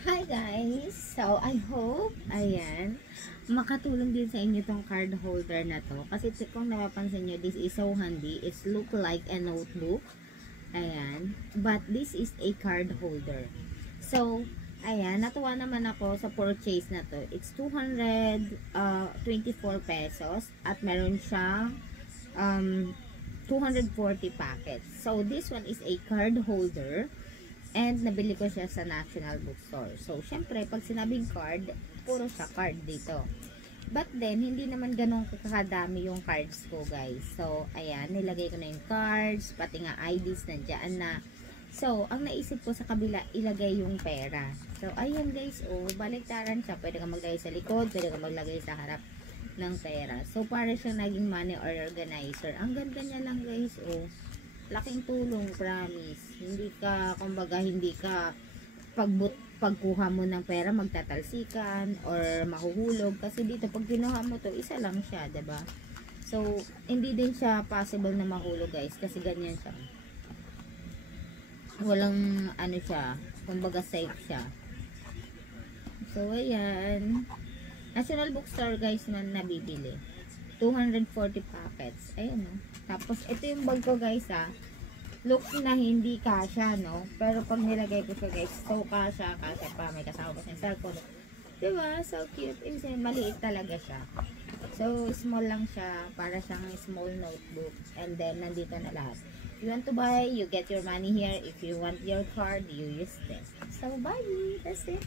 Hi guys! So, I hope, ayan, makatulong din sa inyo tong card holder na to. Kasi kung napapansin nyo, this is so handy. It's look like a notebook. Ayan. But this is a card holder. So, ayan, natuwa naman ako sa purchase na to. It's 224 pesos at meron siyang 240 packets. So, this one is a card holder. And nabili ko siya sa National Bookstore. So, syempre, pag sinabing card, puro siya card dito. But then, hindi naman ganun kakadami yung cards ko, guys. So, ayan, nilagay ko na yung cards, pati nga IDs nandiyan na. So, ang naisip ko sa kabila, ilagay yung pera. So, ayan guys, oh, baliktaran siya. Pwede ka maglagay sa likod, pwede ka maglagay sa harap ng pera. So, para siya naging money organizer. Ang ganda niya lang guys, oh. Laking tulong, promise. Hindi ka, kumbaga, hindi ka pagkuha mo ng pera magtatalsikan or mahuhulog kasi dito pag kinuha mo to isa lang siya, 'di ba? So hindi din siya possible na mahulog guys kasi ganyan siya. Walang ano siya, kumbaga safe siya. So ayan. National Bookstore guys man nabibili. 240 packets. Ayan no. Tapos ito yung bag ko guys looks na hindi kasya, no? Pero pag nilagay ko siya, guys, so kasya pa. May kasama ko sa cellphone. Diba? So cute. Ibig sabihin, maliit talaga siya. So, small lang siya. Para siyang small notebook. And then, nandito na lahat. If you want to buy, you get your money here. If you want your card, you use this. So, bye! That's it.